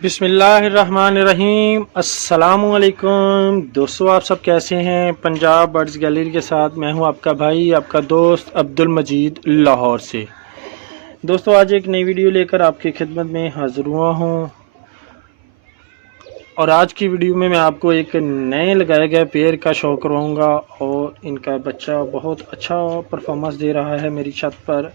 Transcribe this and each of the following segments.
बिस्मिल्लाहिर्रहमानिर्रहीम। अस्सलामुअलैकुम दोस्तों, आप सब कैसे हैं। पंजाब बर्ड्स गैलरी के साथ मैं हूं आपका भाई, आपका दोस्त अब्दुल मजीद लाहौर से। दोस्तों, आज एक नई वीडियो लेकर आपकी खिदमत में हाजिर हुआ हूं और आज की वीडियो में मैं आपको एक नए लगाए गए पेड़ का शो करवाऊंगा और इनका बच्चा बहुत अच्छा परफॉर्मेंस दे रहा है मेरी छत पर।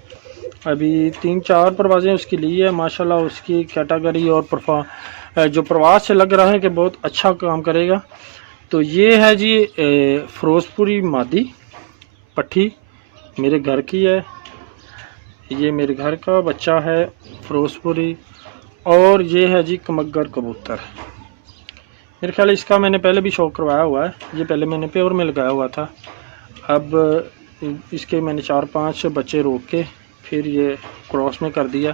अभी 3-4 परवाज़ें उसकी ली है माशाल्लाह। उसकी कैटेगरी और जो प्रवास से लग रहा है कि बहुत अच्छा काम करेगा। तो ये है जी फिरोजपुरी मादी पट्ठी, मेरे घर की है। ये मेरे घर का बच्चा है फिरोजपुरी। और ये है जी कमगर कबूतर। मेरे ख्याल इसका मैंने पहले भी शौक करवाया हुआ है। ये पहले मैंने प्योर में लगाया हुआ था। अब इसके मैंने 4-5 बच्चे रोक के फिर ये क्रॉस में कर दिया,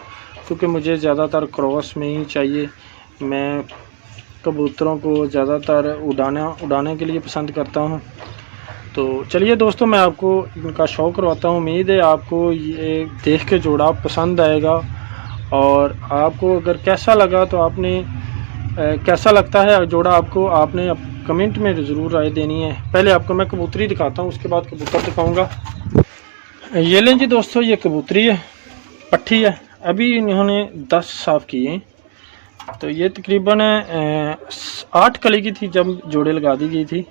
क्योंकि मुझे ज़्यादातर क्रॉस में ही चाहिए। मैं कबूतरों को ज़्यादातर उड़ाने के लिए पसंद करता हूँ। तो चलिए दोस्तों, मैं आपको इनका शौक करवाता हूँ। उम्मीद है आपको ये देख के जोड़ा पसंद आएगा और आपको अगर कैसा लगा तो आपने कैसा लगता है जोड़ा आपको, आपने कमेंट में ज़रूर राय देनी है। पहले आपको मैं कबूतरी दिखाता हूँ, उसके बाद कबूतर दिखाऊँगा। ये लें जी दोस्तों, ये कबूतरी है, पट्ठी है। अभी इन्होंने 10 साफ़ किए हैं। तो ये तकरीबन 8 कली की थी जब जोड़े लगा दी गई थी।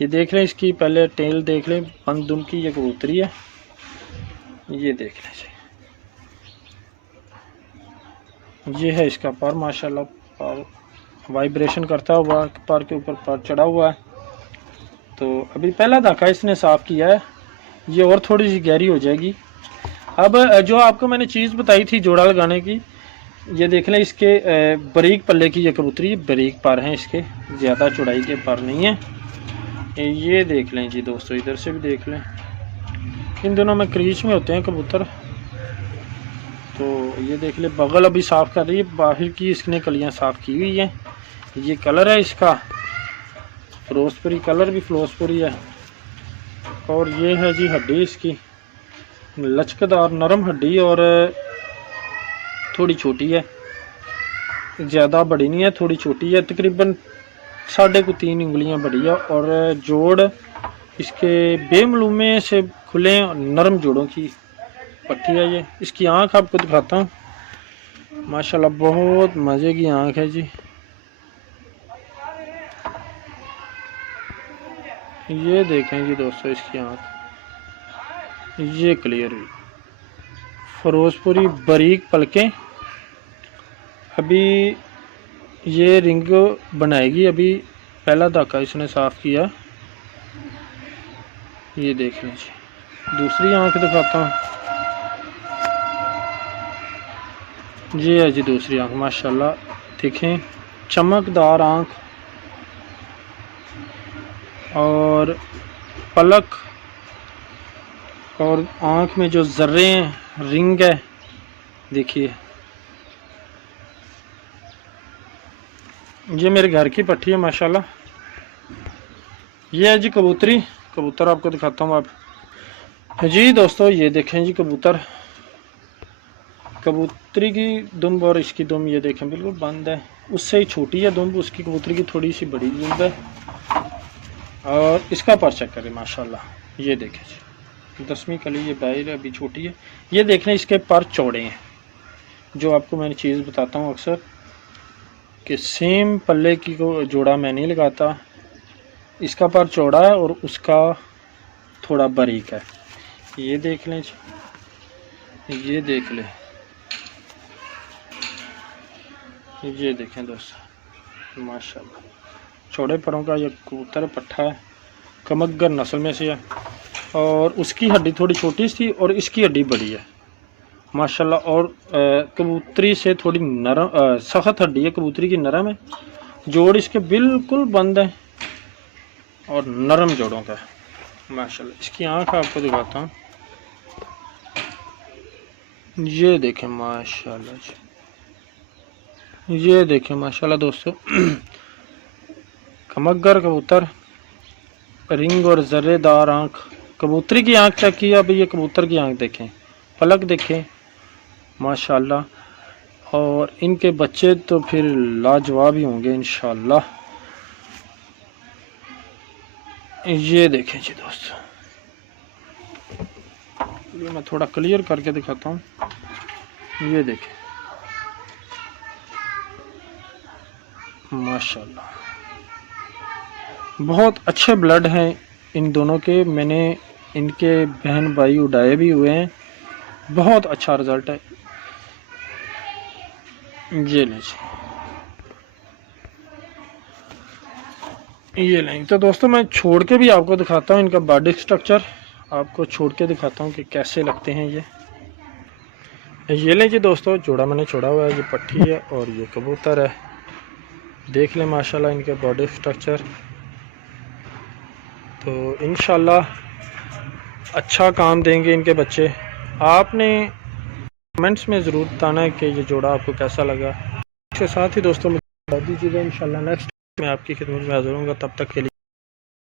ये देख लें, इसकी पहले टेल देख लें, बंद दुम की ये कबूतरी है। ये देख लें जी, ये है इसका पर माशाल्लाह। पर वाइब्रेशन करता हुआ पर के ऊपर पर चढ़ा हुआ है। तो अभी पहला धाका इसने साफ़ किया है, ये और थोड़ी सी गहरी हो जाएगी। अब जो आपको मैंने चीज़ बताई थी जोड़ा लगाने की, ये देख लें, इसके बारीक पल्ले की ये कबूतरी, बारीक पर हैं इसके, ज़्यादा चौड़ाई के पर नहीं है। ये देख लें जी दोस्तों, इधर से भी देख लें। इन दोनों में क्रीच में होते हैं कबूतर। तो ये देख लें, बगल अभी साफ़ कर रही है, बाहर की इसने कलियां साफ़ की हुई हैं। ये कलर है इसका फिरोजपुरी, कलर भी फिरोजपुरी है। और ये है जी हड्डी इसकी, लचकदार नरम हड्डी और थोड़ी छोटी है, ज़्यादा बड़ी नहीं है, थोड़ी छोटी है। तकरीबन 3.5 उंगलियां बड़ी है। और जोड़ इसके बेमलूमे से खुले नरम जोड़ों की पट्टी है ये। इसकी आंख आपको दिखाता हूँ, माशाल्लाह बहुत मज़े की आंख है जी। ये देखें जी दोस्तों, इसकी आंख ये क्लियर हुई, फिरोजपुरी बारीक पलकें। अभी ये रिंग बनाएगी। अभी पहला धाका इसने साफ़ किया। ये देख लीजिए, दूसरी आंख दिखाता हूँ। ये है जी दूसरी आंख, माशाल्लाह देखें, चमकदार आंख और पलक और आंख में जो जर्रे हैं, रिंग है, देखिए। ये मेरे घर की पट्टी है माशाल्लाह। ये है जी कबूतरी, कबूतर आपको दिखाता हूँ आप जी दोस्तों। ये देखें जी कबूतर, कबूतरी की दुम्ब और इसकी दुम्ब ये देखें बिल्कुल बंद है। उससे ही छोटी है दुम्ब, उसकी कबूतरी की थोड़ी सी बड़ी दुम्ब है। और इसका पर चेक करें माशाल्लाह, ये देखें जी 10वीं कली, ये बाहर अभी छोटी है। ये देख लें, इसके पर चौड़े हैं। जो आपको मैंने चीज़ बताता हूँ अक्सर कि सेम पल्ले की को जोड़ा मैं नहीं लगाता। इसका पर चौड़ा है और उसका थोड़ा बारीक है। ये देख लें जी, ये देख लें, ये देखें दोस्तों, माशाल्लाह चौड़े परों का ये कबूतर पट्ठा है, कमगर नस्ल में से है। और उसकी हड्डी थोड़ी छोटी सी और इसकी हड्डी बड़ी है माशाल्लाह। और कबूतरी से थोड़ी नरम सख्त हड्डी है, कबूतरी की नरम है। जोड़ इसके बिल्कुल बंद है और नरम जोड़ों का है माशाल्लाह। इसकी आंख आपको दिखाता हूँ, ये देखें माशाल्लाह जी, ये देखें माशाल्लाह दोस्तों। कमगर कबूतर, रिंग और जर्रेदार आंख। कबूतरी की आंख चेक किया, अभी ये कबूतर की आंख देखें, पलक देखें माशाल्लाह। और इनके बच्चे तो फिर लाजवाब ही होंगे इंशाल्लाह। ये देखें जी दोस्तों, ये मैं थोड़ा क्लियर करके दिखाता हूँ। ये देखें माशाल्लाह, बहुत अच्छे ब्लड हैं इन दोनों के। मैंने इनके बहन भाई उड़ाए भी हुए हैं, बहुत अच्छा रिज़ल्ट है। ये लें जी, ये लें। तो दोस्तों मैं छोड़ के भी आपको दिखाता हूँ इनका बॉडी स्ट्रक्चर, आपको छोड़ के दिखाता हूँ कि कैसे लगते हैं ये लें जी दोस्तों, जोड़ा मैंने छोड़ा हुआ है, ये पट्टी है और ये कबूतर है। देख लें माशाल्लाह इनके बॉडी स्ट्रक्चर। तो इंशाल्लाह अच्छा काम देंगे इनके बच्चे। आपने कमेंट्स में ज़रूर बताना है कि ये जोड़ा आपको कैसा लगा। इसके साथ ही दोस्तों मुझे बता दीजिएगा, इंशाल्लाह नेक्स्ट मैं आपकी खिदमत में हाज़िर होऊंगा। तब तक के लिए